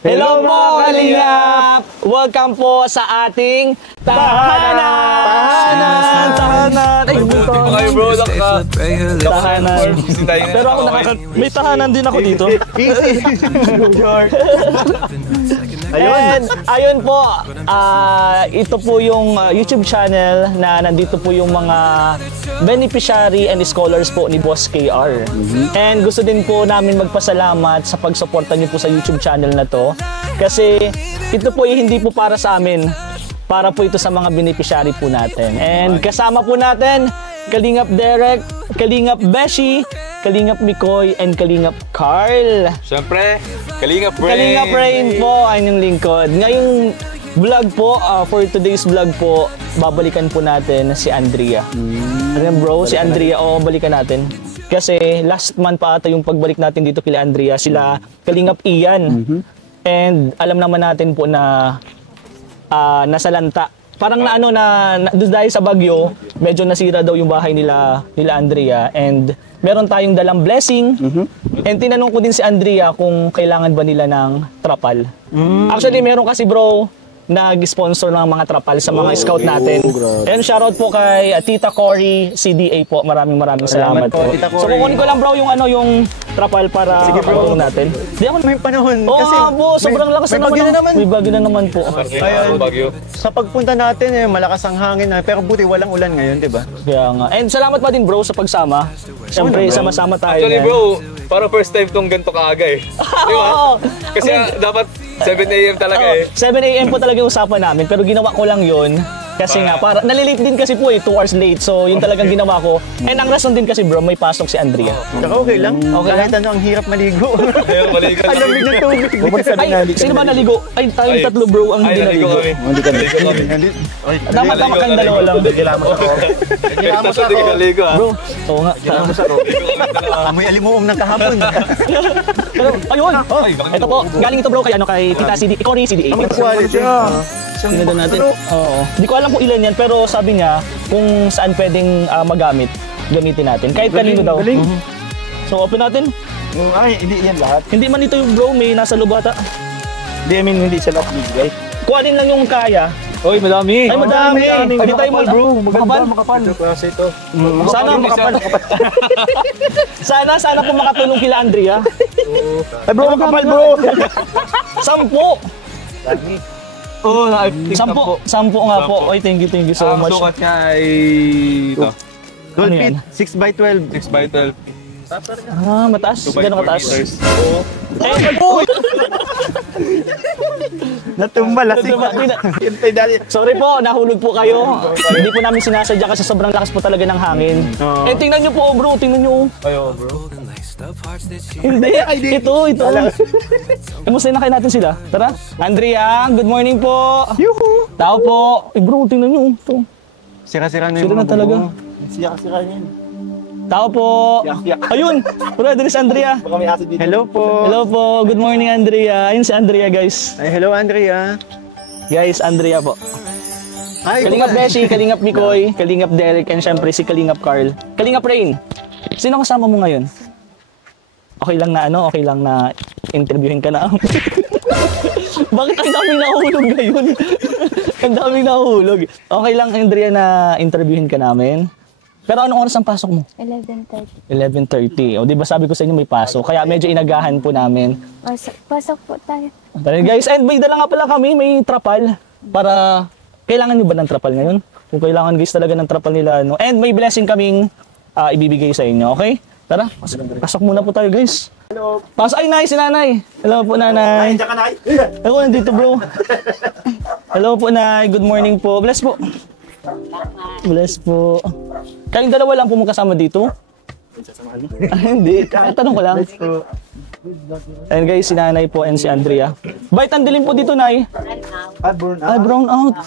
Hello po, Kalingap! Welcome po sa ating tahanan! Ay, dito kayo bro, tahanan. Pero ako may tahanan din ako dito. And ayun po, ito po yung YouTube channel na nandito po yung mga beneficiary and scholars po ni Boss KR. And gusto din po namin magpasalamat sa pagsuporta niyo po sa YouTube channel na to. Kasi ito po hindi po para sa amin, para po ito sa mga beneficiary po natin. And kasama po natin, Kalingap Derek, Kalingap Beshi, Kalingap Mikoy, and Kalingap Carl. Siyempre, Kalingap Rain. Kalingap Rain po, ang inyong lingkod. Ngayong vlog po, for today's vlog po, babalikan po natin si Andrea. Bro, si Andrea, balikan natin. Kasi last month pa ata yung pagbalik natin dito kila Andrea, sila Kalingap Ian. And alam naman natin po na nasalanta. Parang dahil sa bagyo, medyo nasira daw yung bahay nila Andrea, and meron tayong dalang blessing. And tinanong ko din si Andrea kung kailangan ba nila ng trapal. Actually, meron kasi bro, nag-sponsor ng mga trapal sa mga scout natin. And shoutout po kay Tita Cory CDA po. Maraming salamat po. So kukunin ko lang bro yung trapal para pagawin natin. Di ako may panahon kasi po, sobrang lakas naman. May bagyo na naman po. Ayun, sa pagpunta natin malakas ang hangin pero buti walang ulan ngayon, di ba? Kaya nga. And salamat pa din bro sa pagsama. Siyempre, sama-sama tayo. Actually bro, para first time tong ganito kaaga eh. Di ba? Kasi dapat 7 AM talaga eh. 7 AM po talaga yung usapan namin, pero ginawa ko lang yun kasi nga, nalilate din kasi po 2 hours late. So yun talagang ginawa ko. And ang rason din kasi bro, may pasok si Andrea. Okay lang. Okay lang. Kahit ang hirap maligo. Maligo. Ang lamig ng tubig. Ay, sino ba naligo? Ay, tayong tatlo bro ang hindi naligo. Hindi ka naligo. Dapat kayong dalawa lang. Kailangan mo sa naligo ha. Bro, oo nga. Amoy alimuong ng kahapon. Pero ayun. Ito po, galing ito bro kay Tita CD, Cory CDA. Ang quality. Sinundan natin. Oo. Hindi ko alam kung ilan yan, pero sabi niya kung saan pwedeng gamitin natin. Kahit kanino daw. So open natin. Ay, hindi yan lahat. Hindi man ito yung bro, may nasa lubata. Hindi sila bigay. Kuhanin lang yung kaya. Oy, madami. Ay, madami. Hindi tayo bro. makapal. Makapal. Klase ito. Sana makapal. Sana po makatulong kila Andrea. Ay bro, makapal bro. 10. Oh, sampu nga po. Oy, thank you so much. Sukat niya ay ito. 12 feet, 6x12. 6x12. Mataas. Gano'ng kataas? Oo. Natumbal. Sorry po, nahulog po kayo. Hindi po namin sinasadya kasi sobrang lakas po talaga ng hangin. Eh, tingnan nyo po bro, tingnan nyo. Ayo bro. Hindi, ito. Kamusta na kayo natin sila? Tara. Andrea, good morning po. Yuhu! Tao po. Bro, tingnan nyo. Ito. Sira-sira na Sira na talaga. Sira-sira yan. Tao po. Ayun. Brother is Andrea. Hello po. Hello po. Good morning, Andrea. Ayun si Andrea, guys. Ay, hello Andrea. Guys, Andrea po. Hi, Kalingap Beshi, Kalingap Mikoy, Kalingap Derek, and syempre si Kalingap Carl. Kalingap Rain. Sino kasama mo ngayon? Okay lang na interviewin ka na. Bakit ang daming nahulog ngayon? Ang daming nahulog. Okay lang, Andrea, na interviewin ka namin. Pero anong oras ang pasok mo? 11:30. 11:30. O di ba sabi ko sa inyo may pasok, kaya medyo inagahan po namin. Pasok po tayo. Guys, and may dala nga pala kami, may trapal. Para, kailangan nyo ba ng trapal ngayon? Kung kailangan guys talaga ng trapal nila, no? And may blessing kaming ibibigay sa inyo, okay? Tara, pasok muna po tayo guys. Hello. Pasok, ay, si nanay. Hello po, nanay. Nandiyan ka, nay. Ako nandito bro. Hello po, nay. Good morning po. Bless po. Bless po. Kayong dalawa lang po magkasama dito? Hindi. Tanong ko lang. And guys, si nanay po and si Andrea. Bait ang dilim po dito, nay. Brown out.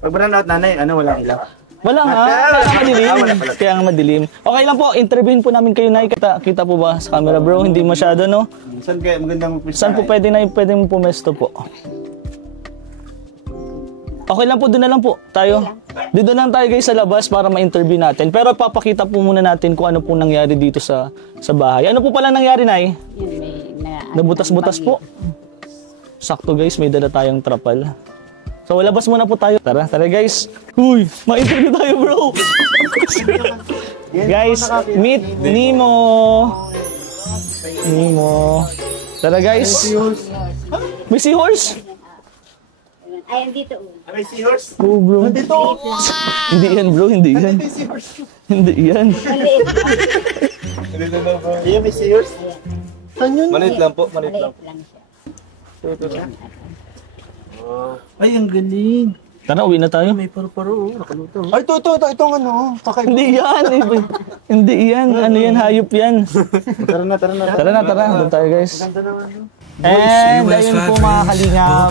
Pag brown out, nanay, walang ilaw. Wala nga. Kaya nga madilim. Okay lang po, interviewin po namin kayo, nay. Kita po ba sa camera, bro? Hindi masyado, no? Saan kaya magandang pumesto? Saan po pwede mo pumesto po? Okay lang po, doon na lang po tayo. Dito lang tayo guys sa labas para ma-interview natin. Pero papakita po muna natin kung ano po nangyari dito sa bahay. Ano po pala nangyari, nay? Nabutas-butas po. sakto guys, may dala tayong trapal. So labas muna po tayo. Tara guys. Uy, ma-interview tayo bro. Guys, meet Nemo. Nemo. Tara guys. May seahorse? Ay, dito. May seahorse? Oh bro. Dito! Hindi yan bro, hindi yan. May seahorse. Hindi yan. Maliit. Iya, may seahorse. Saan yun? Maliit lang po, maliit lang. Maliit lang siya. Ay, ang galing. Tara, uwi na tayo. May paru-paro. Nakaluto. Ay, itong ano. Hindi yan. Hindi yan. Ano yan, hayop yan. Tara na. Tara. Doon tayo guys. Ganda naman. And ayun po mga kalingap.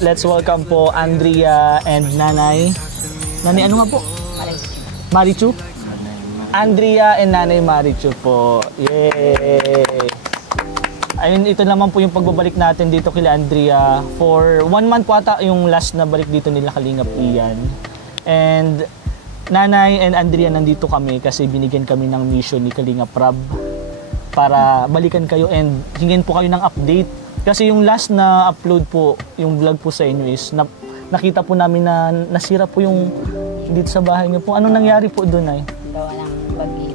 Let's welcome po Andrea and Nanay. Nanay ano nga po? Marichu. Andrea and Nanay Marichu po. Yay! Ayun, ito naman po yung pagbabalik natin dito kila Andrea. For 1 month po ata yung last na balik dito nila Kalingap Ian. And Nanay and Andrea nandito kami kasi binigyan kami ng mission ni Kalingap Rab para balikan kayo and hingin po kayo ng update. Kasi yung last na upload po, yung vlog po sa inyo is nakita po namin na nasira po yung dito sa bahay niyo po. Anong nangyari po doon ay? Gawa ng bagyo.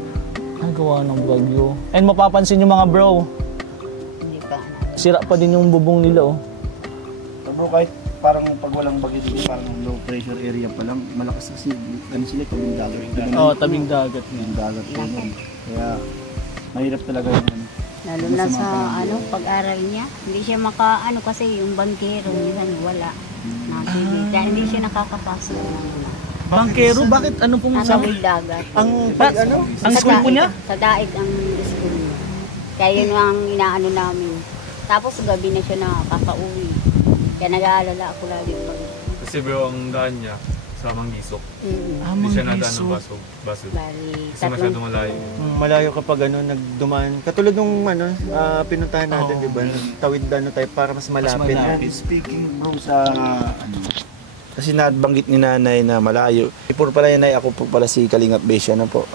Nagawa ng bagyo. And mapapansin nyo mga bro, Hindi pa. sira pa din yung bubong nila oh. Bro, kahit parang pag walang bagyo dito, parang low pressure area pa lang, malakas kasi, ano sila, tabing dagat. Oo, tabing dagat Tabing dagat po nun. Kaya, mahirap talaga yun. Lalo na sa pag-aral niya. Hindi siya kasi yung bangkero minsan wala. Kaya hindi siya nakakapasok. Bangkero, bakit? Ano pong Sa may dagat. Ang school po niya? Sa daig ang school niya. Kaya yun ang inaano namin. Tapos gabi na siya nakakauwi. Kaya nag-aalala ako lagi pag Kasi bro, ang daan niya sa Manggisok. Ah, Hindi siya nadaan ng baso. bali Kasi masyadong malayo. malayo kapag nagdumaan. Katulad nung pinuntahan natin, di ba? Tawid tayo para mas malapit. Speaking bro sa, kasi nabanggit ni nanay na malayo. Ipur pala yan ay ako po pala si Kalingap Besya na po.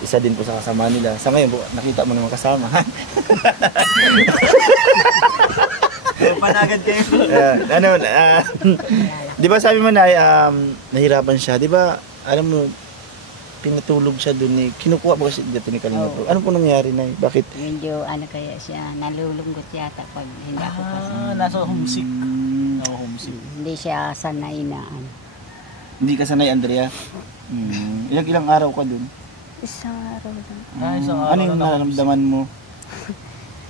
Isa din po sa kasama nila. Sa ngayon po, nakita mo naman kasama. Panagad kayo. Di ba sabi mo na nahirapan siya, di ba, alam mo, pinatulog siya doon eh. Kinukuha mo kasi dito ni Kalingap. Oo. Ano po nangyari na bakit? medyo kaya siya nalulungkot yata pag hindi ako kasama. nasa homesick. Homesick. Hindi siya sanay na Hindi ka sanay, Andrea? Ilang araw ka doon? Isang araw lang. Isang Ano yung nararamdaman mo?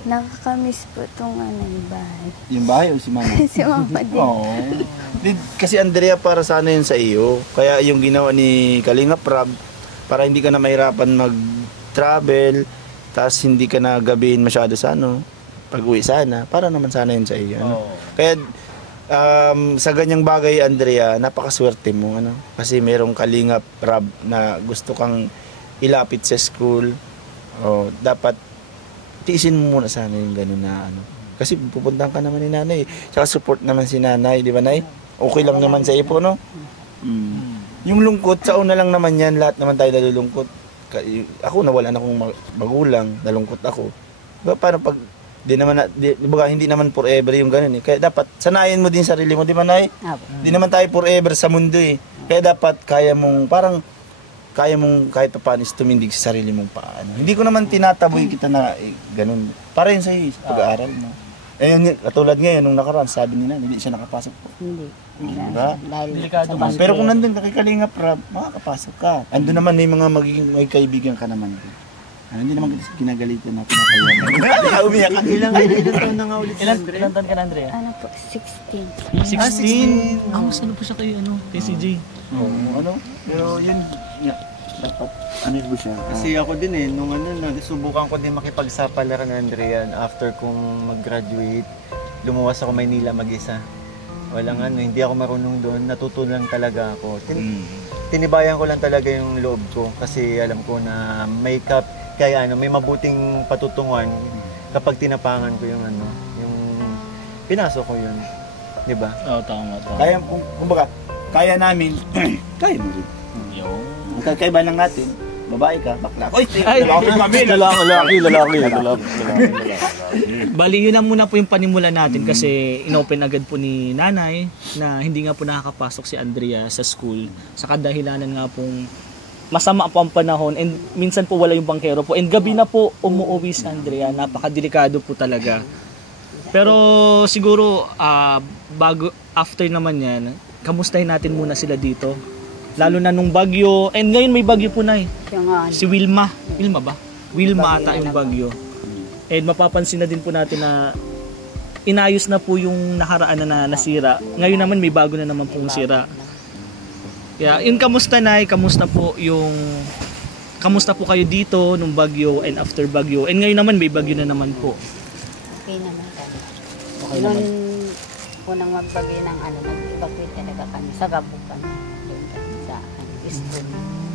Nakakamiss po itong yung bahay. Yung bahay o si mama? Si mama din. Oo. Kasi Andrea, para sana yun sa iyo. Kaya yung ginawa ni Kalingap Rab, para hindi ka na mahirapan mag-travel, tapos hindi ka na gabihin masyado sa pag-uwi sana, para naman sana yun sa iyo. Kaya sa ganyang bagay, Andrea, napakaswerte mo. Kasi merong Kalingap Rab na gusto kang ilapit sa school. Dapat tiisin mo muna sana yung gano'n na Kasi pupuntahan ka naman ni nanay. Tsaka support naman si nanay, di ba nay? Okay lang naman sa iyo po, no? Yung lungkot, sa una lang naman yan, lahat naman tayo nalulungkot. Ako, nawalan akong magulang, nalungkot ako. Diba, paano pag, hindi naman forever yung gano'n eh. Kaya dapat, sanayin mo din sarili mo, di ba nay? Di naman tayo forever sa mundo eh. Kaya dapat, kaya mong kahit paano tumindig sa sarili mong paano. Hindi ko naman tinataboy kita na ganun. Para yun sa'yo, sa pag-aaral mo. Katulad ngayon, nung nakaraan, sabi nila, hindi siya nakapasok po. Hindi. Diba? Dahil Delikado sa ba? bangkero. Pero kung nandun ka kay Kalingap Rab, makakapasok ka. Ando naman, may kaibigan ka naman. Hindi naman kinagalitan na pinakayaman. Umiyak ka. Ilang taon na nga ulit si Andre? Ilan taon ka na, Andrea? Ano po, 16. 16. Saan po siya kay CJ? Pero yun, dapat, mo siya? Kasi ako din nung nagsubukan ko din makipagsapalaran ng Andrea after kong mag-graduate, lumuwas ako Maynila mag-isa. Walang hindi ako marunong doon, natuto lang talaga ako. Tinibayan ko lang talaga yung loob ko kasi alam ko na may may mabuting patutunguhan kapag tinapangan ko yung yung pinasok ko yun. 'Di ba? Oo, tama. Kumbaga, kaya namin, kaya mo rin. Ang kakaiba lang natin, Babae ka, bakla. Oy, Ay, lalaki. lalaki. Bali, yun na muna po yung panimula natin kasi inopen agad po ni nanay na hindi nga po nakakapasok si Andrea sa school sa kadahilanan nga pong masama po ang panahon and minsan po wala yung bangkero po and gabi na po umuwi si Andrea, napakadelikado po talaga. Pero siguro bago after naman yan, kamustahin natin muna sila dito. Lalo na nung bagyo and ngayon may bagyo po na Siya nga, si Wilma ba? Wilma ata yung bagyo. And mapapansin na din po natin na inayos na po yung nakaraan na nasira. Ngayon naman may bago na naman pong sira. Kaya yun, kamusta kamusta po kayo dito nung bagyo and after bagyo? And ngayon naman may bagyo na naman po. okay naman kami. Okay Noon, naman. unang magbagay ng nag-evacuate talaga kami sa Gabukan. Doon kami sa school.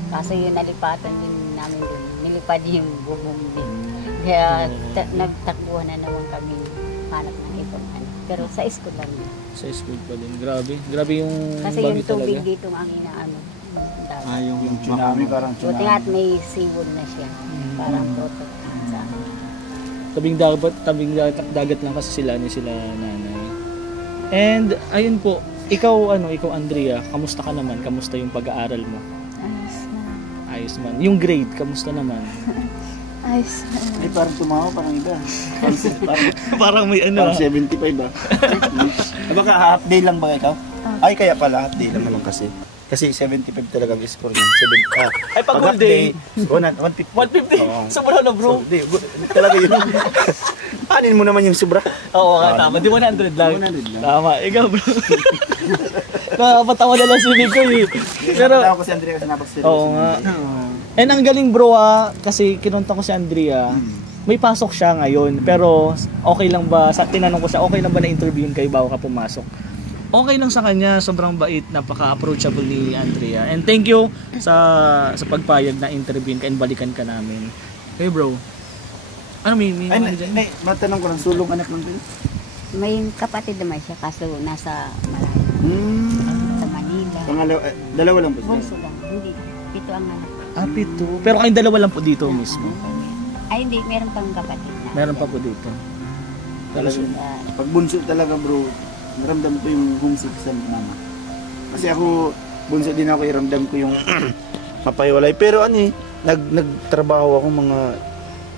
Kaso yung nalipatan din namin doon, nilipad yung bubong din. Kaya nagtakbuhan na naman kami hanap ng ibang Pero sa school lang din. Sa school pa din. Grabe yung Kasi bagyo yung tubig talaga. dito ang inaano. Yung tsunami, parang Buti tsunami. nga't may seawall na siya. Parang protect sa akin. Tabing dagat lang kasi sila nanay. And ayun po, ikaw Andrea, kamusta ka naman? Kamusta yung pag-aaral mo? Ayos na. Ayos man. Yung grade, kamusta naman? Ayos na. Ay, parang tumawa, parang iba. Parang may Parang 75 ba? Baka half day lang ba ikaw? Ay, kaya pala half day lang naman kasi. Kasi 75 talaga ang score niyan. Ay, pag whole day, 150. 150. Oo. Sobra na, bro. So, talaga yun. Anin mo naman yung sobra. Oo nga, tama. Di 100 lang. 100 lang. Tama. Ikaw, bro. Nakapatawa na lang si Nico eh. Pero, Ako si Andrea kasi napagseryoso. oo nga. And ang galing, bro, kasi kinunta ko si Andrea. May pasok siya ngayon. Pero, okay lang ba? Tinanong ko siya, okay lang ba na interviewin kayo bago ka pumasok? Okay lang sa kanya, sobrang bait, napaka-approachable ni Andrea. And thank you sa pagpayag na interviewin ka and balikan ka namin. Hey bro, ano may Ay, matanong ko lang, sulong anak lang din? May kapatid naman siya kaso nasa malayo. Sa Manila. Dalawa lang ba siya? Bunso lang. Hindi. 7 ang anak. 7. Pero kayong dalawa lang po dito mismo. Ay hindi, meron pang kapatid na. Meron pa po dito. Pag bunso talaga bro, naramdam ko yung homesick sa mama. Kasi ako, bunso din ako, iramdam ko yung mapahiwalay. Pero nagtrabaho ako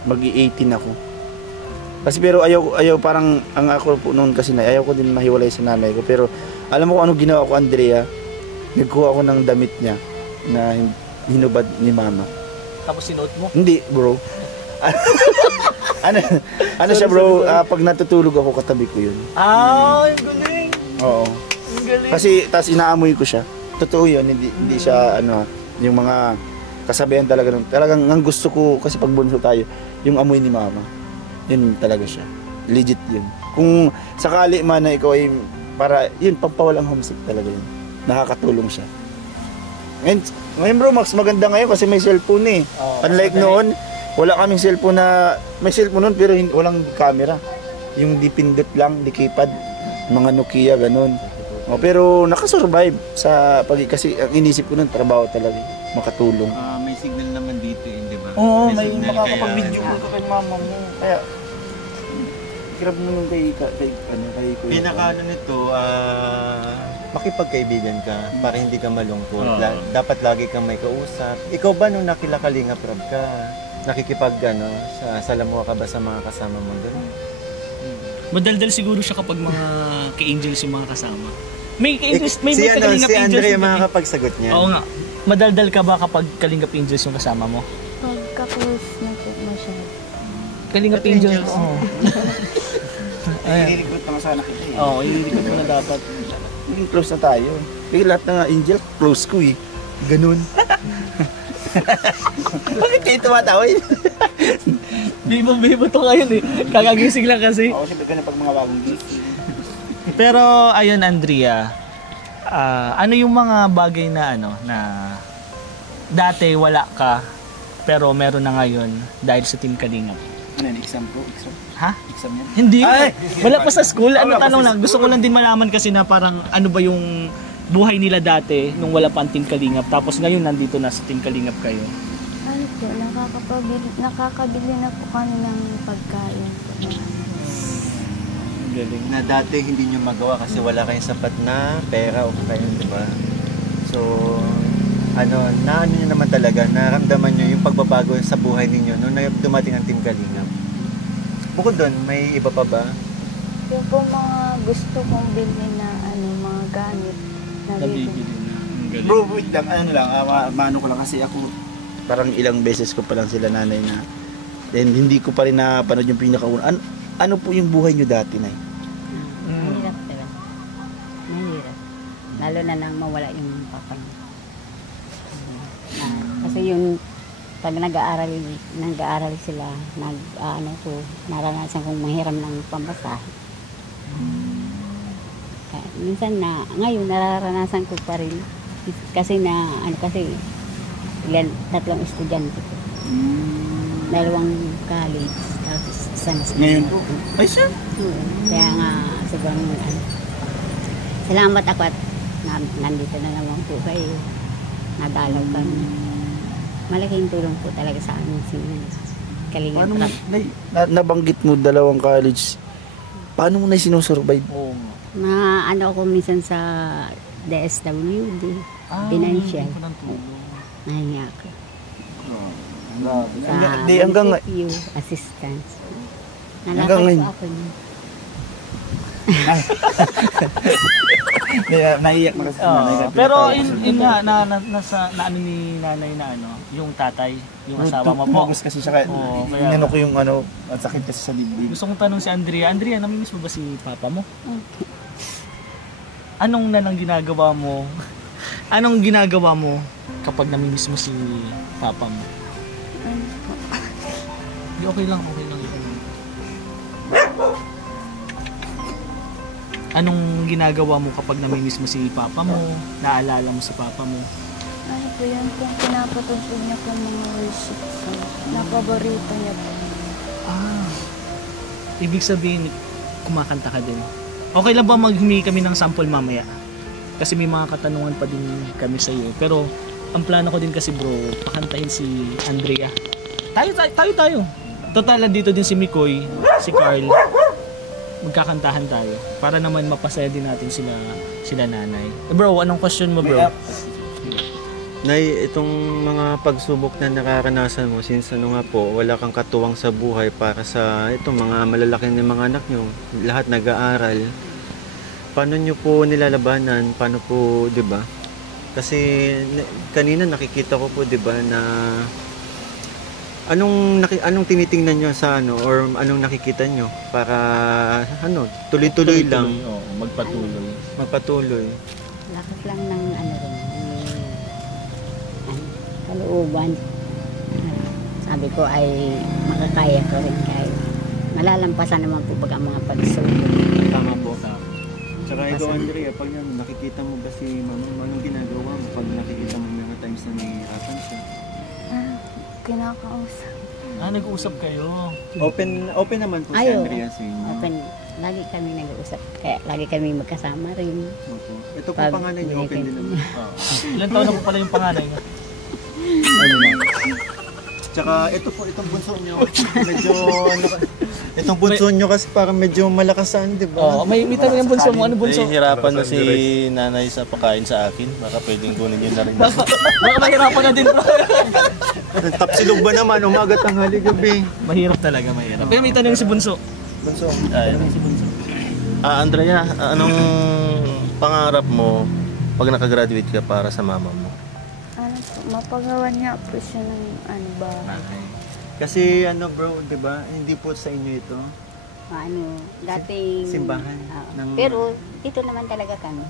mag-18 ako. Kasi pero ayaw parang, ang ako po noon kasi ayaw ko din mahiwalay sa nanay ko. Pero alam mo kung ano ginawa ko, Andrea? Nagkuha ako ng damit niya na hinubad ni mama. Tapos sinuot mo? Hindi bro. ano siya bro, pag natutulog ako katabi ko yun. Ang galing! Oo. Ang galing! Kasi tas inaamoy ko siya. Totoo yun, hindi siya yung mga kasabihan talaga. Talagang ang gusto ko kasi pag bunso tayo, yung amoy ni mama. Yun talaga siya. Legit yun. Kung sakali man na ikaw ay para yun, pampawalang homesick talaga yun. Nakakatulong siya. Ngayon bro, Max, maganda ngayon kasi may cellphone eh. Unlike noon, wala kaming cellphone na, may cellphone noon pero walang camera. Yung dipindot lang, di keypad, mga Nokia, ganun. Pero nakasurvive sa kasi ang inisip ko nun, trabaho talaga, makatulong. May signal naman dito di ba? Oo, may signal makakapag-video kaya, ko kay mama mo. Kaya, grab mo nung kay Kuya. Pinaka nito, makipagkaibigan ka para hindi ka malungkot. Dapat lagi kang may kausap. Ikaw ba nung nakilakalinga prab ka? Nakikipag salamuha ka ba sa mga kasama mo doon? Madaldal siguro siya kapag mga ka-angels yung mga kasama. May ka-angels, may Si kalingap angels. Andrea makakapagsagot niya. Oo nga. Madaldal ka ba kapag kalingap angels yung kasama mo? Pagka-close na po masyado. Kalingap angels. Oo. Nililigot na nga sana kita eh. Oo, ililipat mo na dapat. Naging close na tayo. Kasi lahat ng angel, close ko eh. Ganun. Bakit kayo tumatawa eh? Bibo to ngayon eh. Kakagising lang kasi. Oo, siyempre ka na pag mga bagong gising. Pero ayun Andrea, ano yung mga bagay na na dati wala ka pero meron na ngayon dahil sa Team Kalingap? Ano yun, exam po? Ha? Exam yan? Hindi. Ay! Wala pa sa school. Ano Wala pa tanong sa lang. Gusto ko lang din malaman kasi na parang ano ba yung buhay nila dati nung wala pa ang Team Kalingap tapos ngayon nandito na sa Team Kalingap kayo. Ano po, nakakabili na po kami ng pagkain po. Galing na dati hindi nyo magawa kasi wala kayong sapat na pera o kayo, di ba? So, ano nyo naman talaga, naramdaman nyo yung pagbabago sa buhay ninyo nung dumating ang Team Kalingap. Bukod doon, may iba pa ba? Yung po mga gusto kong bilhin na mga gamit. Nabibili na. Ang galing. Bro, wait lang, maano ko lang kasi ako parang ilang beses ko pa lang sila nanay na then hindi ko pa rin napanood yung pinakauna. Ano po yung buhay nyo dati, Nay? Mahirap talaga. Mahirap. Lalo na nang mawala yung papa niya. Kasi yung pag nag-aaral sila, naranasan kong mahiram ng pambasahe. Minsan ngayon nararanasan ko pa rin. Kasi tatlong estudyante ko. Dalawang college, tapos isang Ngayon po? Ay, sir? Kaya nga, siguro salamat ako at nandito na naman po kayo. Nadalaw kami. Malaking tulong po talaga sa amin si Kalingap Paano mo, Rab. Nay, nabanggit mo dalawang college. Paano mo na sinusurvive? Oo. Na ako minsan sa DSWD, financial. Nahinga ako. Sa Di, hanggang municipio, assistance. Hanggang Nalakad ngayon. po ako niya. naiyak mo kasi nanay ka. Pero in nga nasa naano ni nanay na yung tatay, yung asawa mo po. Tumagos kasi siya kaya Oo, kaya- inano ko yung at sakit kasi sa dibdib. Gusto kong tanong si Andrea. Andrea, namimiss mo ba si papa mo? Anong nalang ginagawa mo? Anong ginagawa mo kapag namimiss mo si papa mo? Di, okay lang. Anong ginagawa mo kapag namimiss mo si papa mo? Naalala mo si papa mo? Ano po yan po, pinapatugtog niya po mga worship song na paborito niya po. Ibig sabihin, kumakanta ka din. Okay lang ba maghumingi kami ng sample mamaya? Kasi may mga katanungan pa din kami sa iyo. Pero ang plano ko din kasi bro, pakantahin si Andrea. Tayo. Total, dito din si Mikoy, si Carl. Magkakantahan tayo para naman mapasaya din natin sila nanay. Bro, anong question mo, bro? Nay, itong mga pagsubok na nakaranasan mo, since nga po, wala kang katuwang sa buhay para sa itong mga malalaki ng mga anak nyo, lahat nag-aaral, paano nyo po nilalabanan? Paano po, di ba? Kasi kanina nakikita ko po, di ba, na anong tinitingnan nyo sa or anong nakikita nyo para tuloy-tuloy lang, magpatuloy. Lakas lang ng kalooban. Sabi ko ay makakaya ko rin kahit malalampasan naman po pag ang mga pagsubok. Tama po. Tsaka ikaw, Andrea, pag nakikita mo ba si mama, anong ginagawa mo pag nakikita mo mga times na nahihirapan siya? Kinakausap. Nag-uusap kayo. Open naman po si Ayo. Andrea sa inyo. Open. Lagi kami nag-uusap. Kaya lagi kami magkasama rin. Opo. Ito po Pag panganay niyo, open din naman. Ilan taon na po pala yung panganay niya? Tsaka itong bunso niyo, medyo itong bunso niyo kasi parang medyo malakasan, di ba? May tanong yung bunso mo. Ano bunso? Nahihirapan na si nanay sa pagkain sa akin. Baka pwedeng kunin yun na rin. Baka mahirapan na din. Tapsilog ba naman, umaga, tanghali, gabi? Mahirap talaga, mahirap. Pero may tanong si bunso. Bunso. Andrea, anong pangarap mo pag nakagraduate ka para sa mama mo? Mapagawa niya po siya ng bahay. Kasi bro, di ba, hindi po sa inyo ito. Dating Simbahan pero dito naman talaga kami.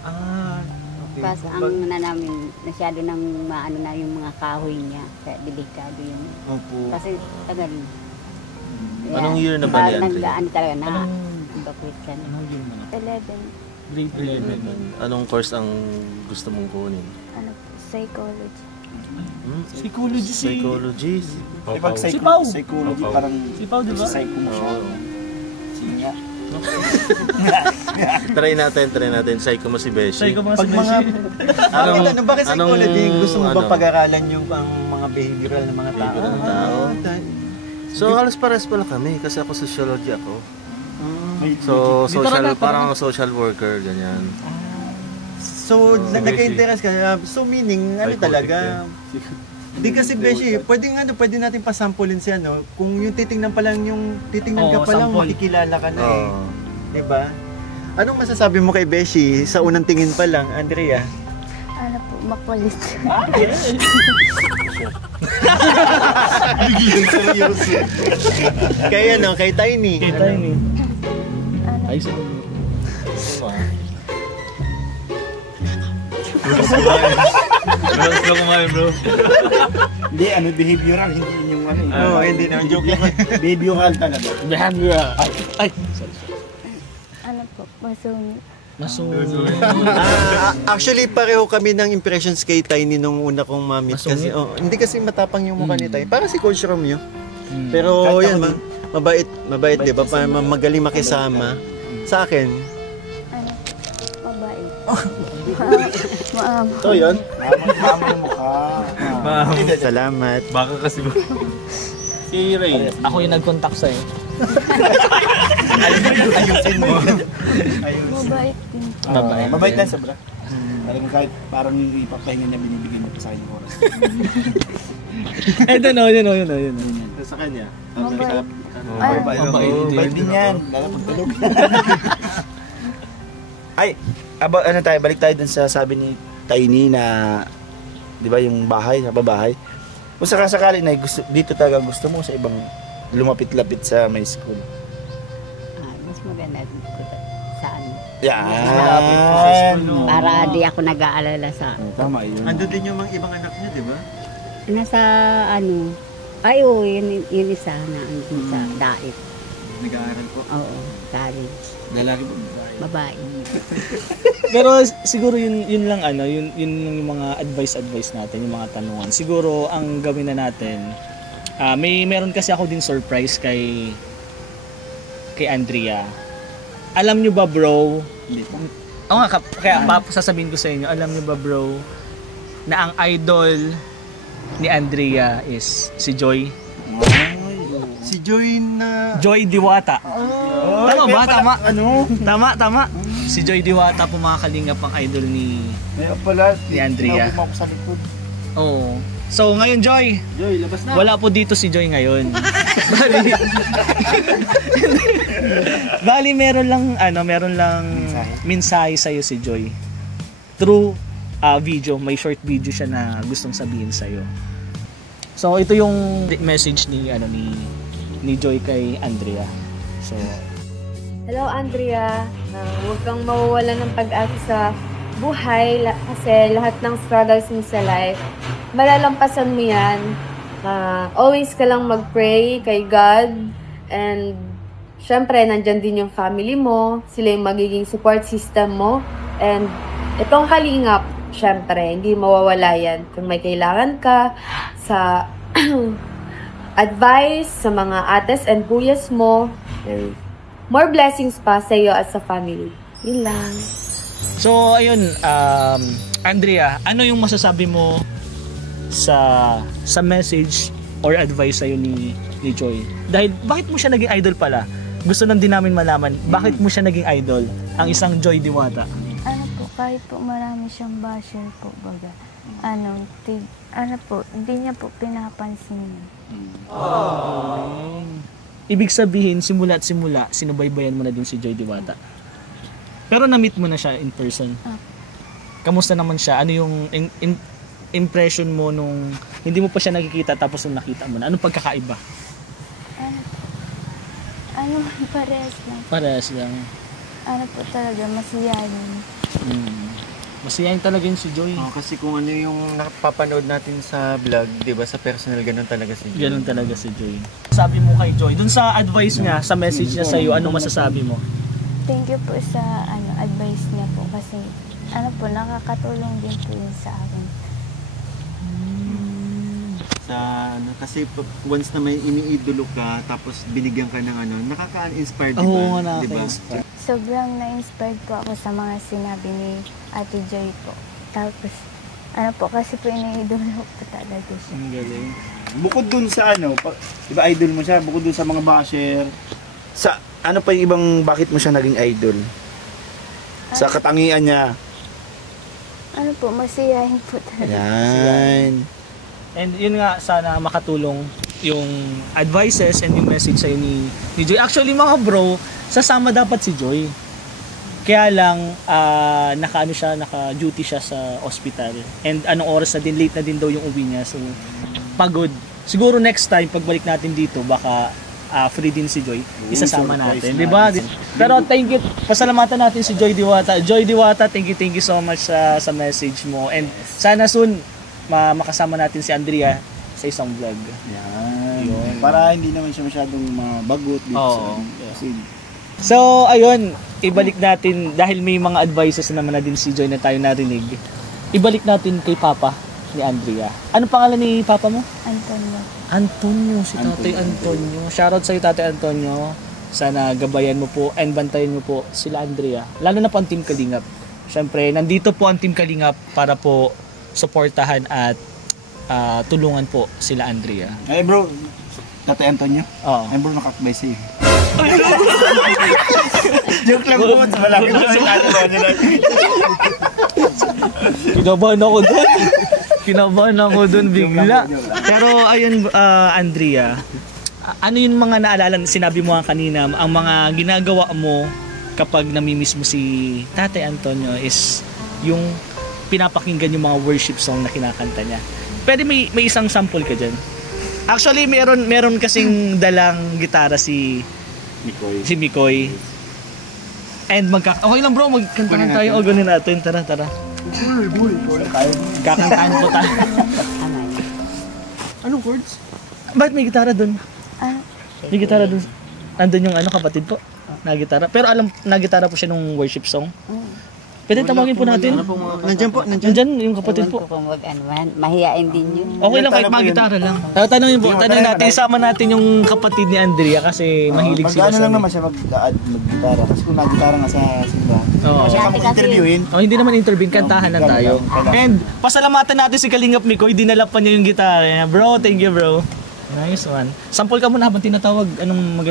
Okay. Kasi ang namin masyado nang maano na yung mga kahoy niya. Kaya delikado yung Opo. kasi tagal. Anong year na ba ni Andrea? Nagdaan talaga na evacuate ka na. Anong yun mo na? 11. Grade 11. Anong course ang gusto mong kunin? Psychology. Psychology Psychology. Si Pao. Psychology, parang Si Pao, di ba? psycho mo siya. Sige nga. Try natin. Psycho mo si Beshi. Psycho mga Pag si mga, Beshi. bakit psychology? Gusto mo ba ano? pag-aralan yung ang mga mga behavioral ng mga tao. Behavioral ng tao. So halos pares pala kami kasi ako sociology ako. So parang social worker ganyan. So, nagka-interest ka. So, meaning, ano talaga? Hindi kasi, Beshi, pwede natin pasampulin siya, no? Kung yung titingnan ka pa lang, makikilala ka na eh. Diba? Anong masasabi mo kay Beshi sa unang tingin pa lang, Andrea? Ano po, makulit. Biglang seryoso. Kay Tiny. Kay Tiny. Ano? Ay, sino? Mas lang kumain, bro. Hindi, behavioral, hindi yung ano. Oo, hindi naman joke lang. Behavioral talaga. Behavioral. Ay. Ano po, masungit. Actually, pareho kami ng impressions kay Tiny nung una kong mamit. Kasi, hindi kasi matapang yung mukha ni Tiny. Parang si Coach Romeo. Pero yan, mabait, di ba? Magaling makisama. Sa akin, Ano po, mabait. Maamo. Ito yun. Mama yung mukha. salamat. Baka kasi ba? Si Ray. Ako yung nag-contact sa'yo. Ayusin mo. Mabait din. Mabait lang sobra. Parang kahit parang ipapahinga niya binibigyan mo pa sa akin yung oras. Yun. Sa kanya. Mabait. Mabait din yan. Lalo pagtulog. Ay, balik tayo dun sa sabi ni Tiny na, di ba yung bahay, sa babahay. Kung sakasakali na dito talaga gusto mo sa ibang lumapit-lapit sa may school. Mas maganda saan. Yan. Para di ako nag-aalala sa... Tama yun. Ando din yung mga ibang anak niya, di ba? Nasa ano... Ay, oo, yun isa na andun sa Dait. Nag-aaral po. Oo, college. Lalaki po. Babae. Pero siguro yun lang yun yung mga advice natin, yung mga tanungan. Siguro ang gawin na natin, meron kasi ako din surprise kay Andrea. Alam nyo ba, bro? Hindi pa. Oo nga, kaya sasabihin ko sa inyo, alam nyo ba, bro, na ang idol ni Andrea is si Joy? Si Joy na... Joy Diwata. Tama ba? Tama. Ano? Tama. Si Joy Diwata po, mga kalingap, ang idol ni Andrea. Tinawag mo ako sa likod. Oo. So ngayon, Joy, Joy, labas na. wala po dito si Joy ngayon. Bali meron lang mensahe sa iyo si Joy. Through video, may short video siya na gustong sabihin sa iyo. So ito yung message ni Joy kay Andrea. So Hello Andrea, huwag kang mawawalan ng pag-asa sa buhay kasi lahat ng struggles mo sa life, malalampasan mo yan. Always ka lang mag-pray kay God and syempre nandyan din yung family mo, sila yung magiging support system mo and itong kalingap, syempre hindi mawawala yan. Kung may kailangan ka sa advice sa mga ates and kuyas mo, and more blessings pa sa iyo as a family. Yun lang. So ayun, Andrea, ano yung masasabi mo sa message or advice sa'yo ni Joy? Dahil bakit mo siya naging idol pala? Gusto lang din namin malaman, bakit mo siya naging idol, ang isang Joy Diwata? Ano po, kahit po marami siyang basher po, baga. Hindi niya po pinapansin. Ibig sabihin, simula, sinubaybayan mo na din si Joy Diwata. Pero na-meet mo na siya in person. Kamusta naman siya? Ano yung impression mo nung hindi mo pa siya nakikita tapos nung nakita mo na? Anong pagkakaiba? Parehas lang. Ano po talaga, masiyahin. Masiyahin talaga yun si Joy. Kasi kung ano yung napapanood natin sa vlog, di ba, sa personal, ganun talaga si Joy. Ganun talaga si Joy. Sabi mo kay Joy, dun sa advice niya, sa message niya sa'yo, anong masasabi mo? Thank you po sa advice niya po kasi nakakatulong din po yun sa akin. Kasi once na may iniidolo ka, tapos binigyan ka ng nakaka-inspire, di ba? Oo, nakaka-inspire. Sobrang na-inspired po ako sa mga sinabi ni Ate Joy po. Tapos, Ano po, kasi po iniidolo po talaga siya. Ang galing. Bukod dun sa ano, diba idol mo siya, bukod dun sa mga basher, sa ano pa yung ibang bakit mo siya naging idol? Sa katangian niya. Ano po, masiyahin po talaga. Yan. And yun nga, sana makatulong yung advices and yung message sa'yo ni Joy. Actually mga bro, sasama dapat si Joy. Kaya lang, naka-duty siya sa hospital. And anong oras na din, late na din daw yung uwi niya. So, pagod. Siguro next time, pagbalik natin dito, baka free din si Joy. Isasama natin. Diba? Pero thank you. Pasalamatan natin si Joy Diwata. Joy Diwata, thank you so much sa message mo. And sana soon, makasama natin si Andrea sa isang vlog. Yan. Yun. Para hindi naman siya masyadong mabagot dito sa scene. So, ayun, ibalik natin, dahil may mga advices naman na din si Joy na tayo narinig, ibalik natin kay Papa ni Andrea. Anong pangalan ni Papa mo? Antonio. Antonio, si Tatay Antonio. Shoutout sa'yo, Tatay Antonio. Sana gabayan mo po and bantayan mo po sila Andrea. Lalo na po ang Team Kalingap. Siyempre, nandito po ang Team Kalingap para po suportahan at tulungan po sila Andrea. Eh bro, Tatay Antonio? Oo. Ay bro, nakakbay sa'yo. Joke lang po, malaki po sa kanila. Kinabahan ako doon bigla. Pero ayun, Andrea, ano yung mga naalala, sinabi mo nga kanina, ang mga ginagawa mo kapag namimiss mo si Tatay Antonio is yung pinapakinggan yung mga worship song na kinakanta niya. Pwede may isang sample ka dyan. Actually, meron kasing dalang gitara si Mikoy. And okay lang bro, magkantahan tayo. O, ganin natin. Tara. Kakantahan po tayo. Anong chords? Bakit may gitara dun? May gitara dun. Nandun yung kapatid po. Nagitara. Pero nagitara po siya nung worship song. Pwede tawagin po natin. Nandiyan yung kapatid po. Kung mahihain din yun. Okay lang kahit magitara lang. Tanongin natin, isama natin yung kapatid ni Andrea kasi mahilig sila Mag-ano sa lang naman siya mag-gitara. Kasi kung nag-gitara nga sa simbahan. Oo. Siya kami interviewin. Hindi naman intervene, kantahan lang tayo. And pasalamatan natin si Kalingap Mikoy, dinala pa niya yung gitara niya. Bro, thank you bro. Nice one. Sample ka muna habang tinatawag. Anong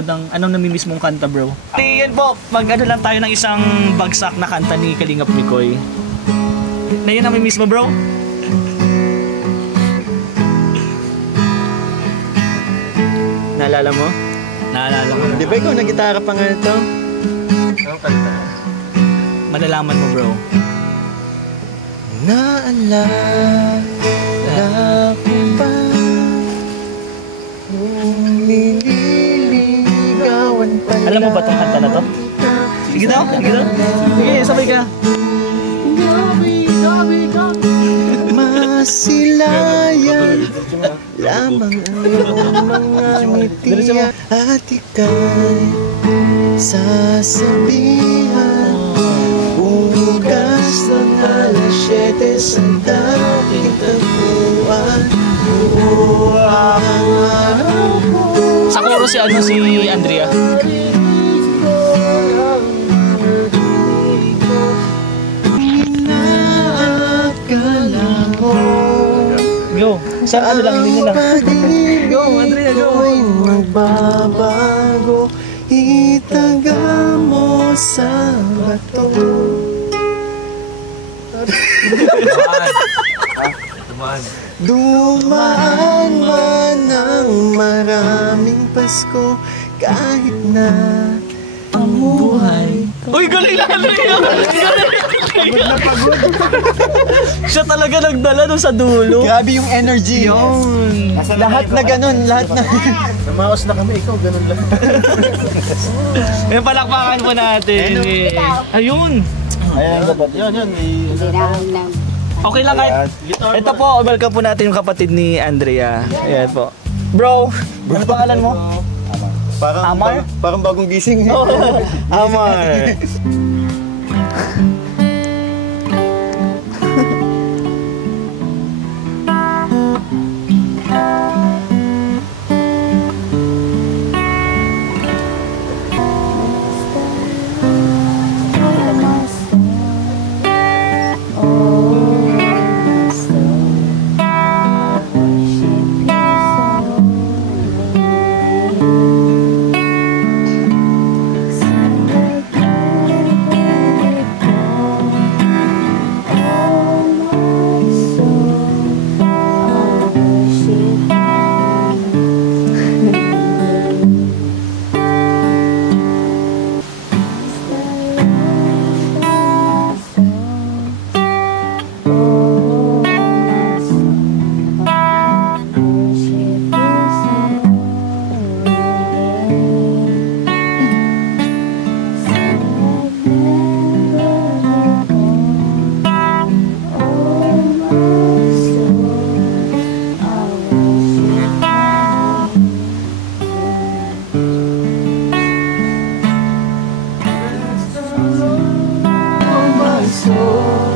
namimiss mong kanta bro? Yan po, mag-ano lang tayo ng isang bagsak na kanta ni Kalingap Mikoy. Na yun namimiss mo bro? Naalala mo? Naalala mo. Di ba ikaw nag-gitara pa nga ito? Malalaman mo bro. Naalala ko pa nililigawan pa. Alam mo ba itong kanta na to? Sige daw. Sige, sabay ka. Masilayan lamang ang iyong mga ngiti at ika'y sasabihan bukas ng alas 7 sa dating tagpuan. Oo, ang araw mo. Sa chorus si Andrea. Go. Sa ano lang, hindi na lang. Go, Andrea, go. Magbabago, itaga mo sa bato. Dumaan man ang maraming Pasko, kahit na ang buhay. Uy, galing na Andrea! Pagod na pagod. Siya talaga nagdala doon sa dulo. Grabe yung energy. Yun. Lahat na ganun, lahat na. Namaos na kami, ikaw ganun lang. Ngayon palakpakan po natin. Ayun. Ayan, yun. Hindi na Okay lang kahit. Ito po, welcome po natin yung kapatid ni Andrea. Ayan po. Bro, ano pangalan mo? Amar? Parang bagong gising. Amar. soul.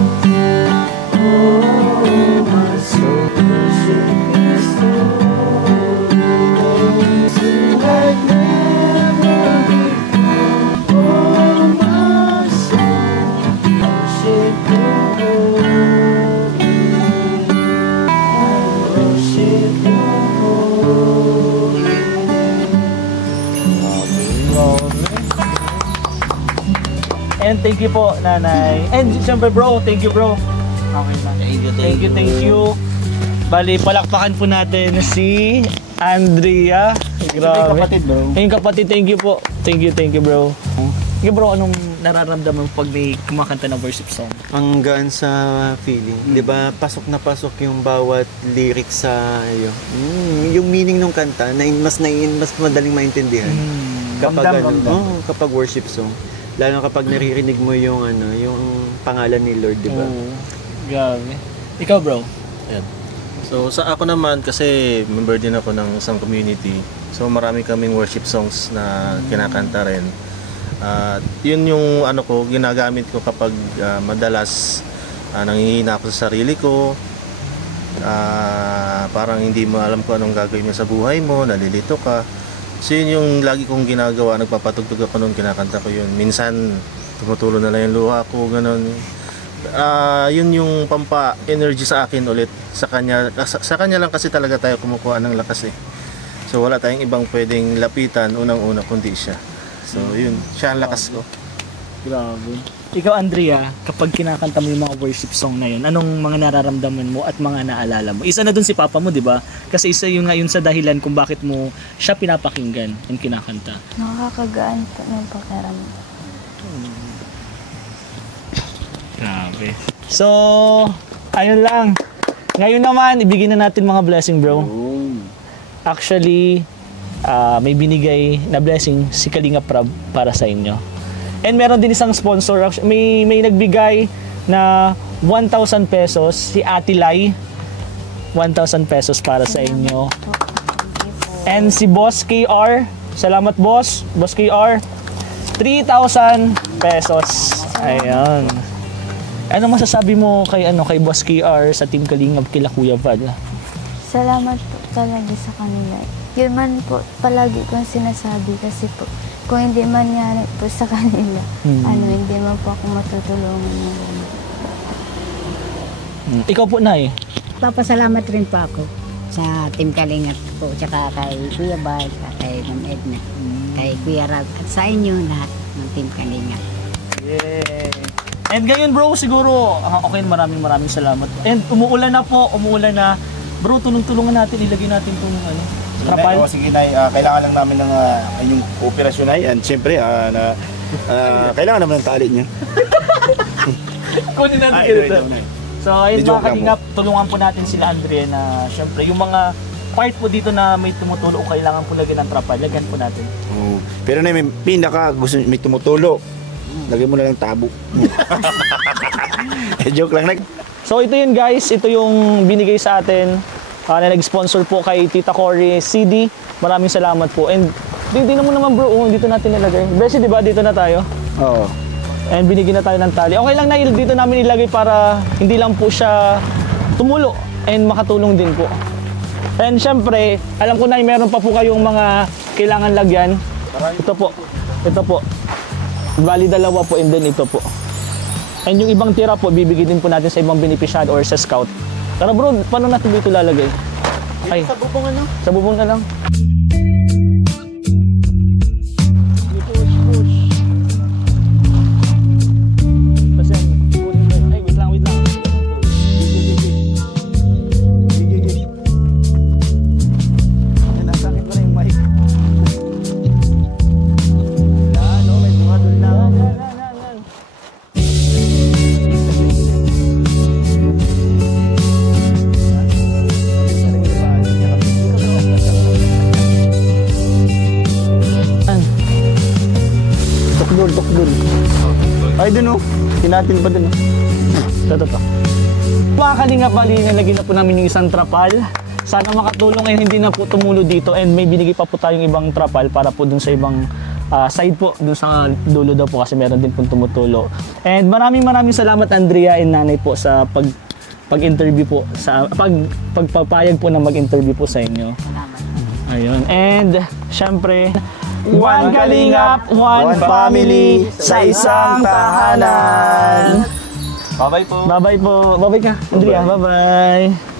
Oh, my soul, worship His holy name. Sing like never before. Oh, my soul, worship Your holy name. I worship Your holy name. And thank you po, nanay. And siyempre bro, thank you bro. Okay na. Thank you. Bali, palakpakan po natin si Andrea. Grabe. Yung kapatid, bro. Yung kapatid, thank you po. Thank you bro. Sige bro, anong nararamdaman mo pag may kumakanta ng worship song? Ang gaan sa feeling. Di ba, pasok na pasok yung bawat lyrics sa iyo. Yung meaning ng kanta, mas madaling maintindihan. Kapag, kapag worship song. Lalo kapag naririnig mo yung yung pangalan ni Lord, di ba? Grabe. Ikaw bro? Yan. So sa ako naman, kasi member din ako ng isang community. So marami kaming worship songs na kinakanta rin. Yun yung ginagamit ko kapag madalas nangihina ako sa sarili ko. Parang hindi mo alam kung anong gagawin mo sa buhay mo, nalilito ka. So yun yung lagi kong ginagawa, nagpapatugtog ako noon, kinakanta ko yun. Minsan tumutulo na lang yung luha ko, ganun. Yun yung pampa-energy sa akin ulit. Sa kanya lang kasi talaga tayo kumukuha ng lakas eh. So wala tayong ibang pwedeng lapitan unang-una kundi siya. So yun, siya ang lakas ko. Grabe. Ikaw Andrea, kapag kinakanta mo yung mga worship song na yun, anong mga nararamdaman mo at mga naalala mo? Isa na dun si Papa mo, di ba? Kasi isa yung ngayon sa dahilan kung bakit mo siya pinapakinggan and kinakanta. Nakakagaan po ng pakiramdam. Grabe. So, ayun lang. Ngayon naman, ibigay na natin mga blessing, bro. Actually, may binigay na blessing si Kalinga Prab para sa inyo. And meron din isang sponsor. May nagbigay na 1,000 pesos, si Ate Lai. 1,000 pesos para sa inyo. And si Boss KR, salamat boss. Boss KR, 3,000 pesos. Ayan. Ano masasabi mo kay Boss KR sa Team Kalingap kila Kuya Val? Salamat po talaga sa kanila. Yun man po palagi kong sinasabi kasi po kung hindi man yan po sa kanila, hindi man po ako matutulungan ng Ikaw po, Nay. Papasalamat rin po ako sa Team Kalingap po, tsaka kay Kuya Bal, kay Ma'am Edna, kay Kuya Rab, at sa inyo lahat ng Team Kalingap. Yeah. And ngayon bro, siguro, okay, maraming salamat. And umuulan na. Bro, tulungan natin, ilagay natin itong trapal. Sige Nay, kailangan lang namin ng inyong kooperasyon Nay. And siyempre, kailangan naman ng tali niya. Kunin natin ito. So, ayun mga Kalingap, tulungan po natin sila Andrea na siyempre, yung mga part po dito na may tumutulo o kailangan po lagyan ng trapal, lagyan po natin. Pero na may gusto may tumutulo. Lagyan mo na lang tabo. Joke lang. So ito yun guys, ito yung binigay sa atin na nag-sponsor po kay Tita Cory CD. Maraming salamat po. And dito naman bro, dito natin nilagay. Beshi, di ba? Dito na tayo. Oo. And binigyan na tayo ng tali. Okay lang na dito namin ilagay para hindi lang po siya tumulo and makatulong din po. And syempre, alam ko na meron pa po kayong mga kailangan lagyan. Ito po. Bali dalawa po and then ito po. And yung ibang tira po, bibigyan din po natin sa ibang beneficiary or sa scout. Pero bro, paano natin dito lalagay? Ay, sa bubong na lang. Ay, dun tinatin pa dun Ito. Mga Kalingap, bali nalagyan na po namin yung isang trapal. Sana makatulong and hindi na po tumulo dito and may binigay pa po tayong ibang trapal para po dun sa ibang side po, dun sa dulo daw po kasi meron din pong tumutulo. And maraming salamat Andrea and Nanay po sa pag-interview po, sa pagpapayag po na mag-interview po sa inyo. Salamat. Ayun. And syempre, one Kalingap, one family sa isang tahanan. Bye-bye po. Bye-bye po. Bye-bye ka, Andrea. Bye-bye.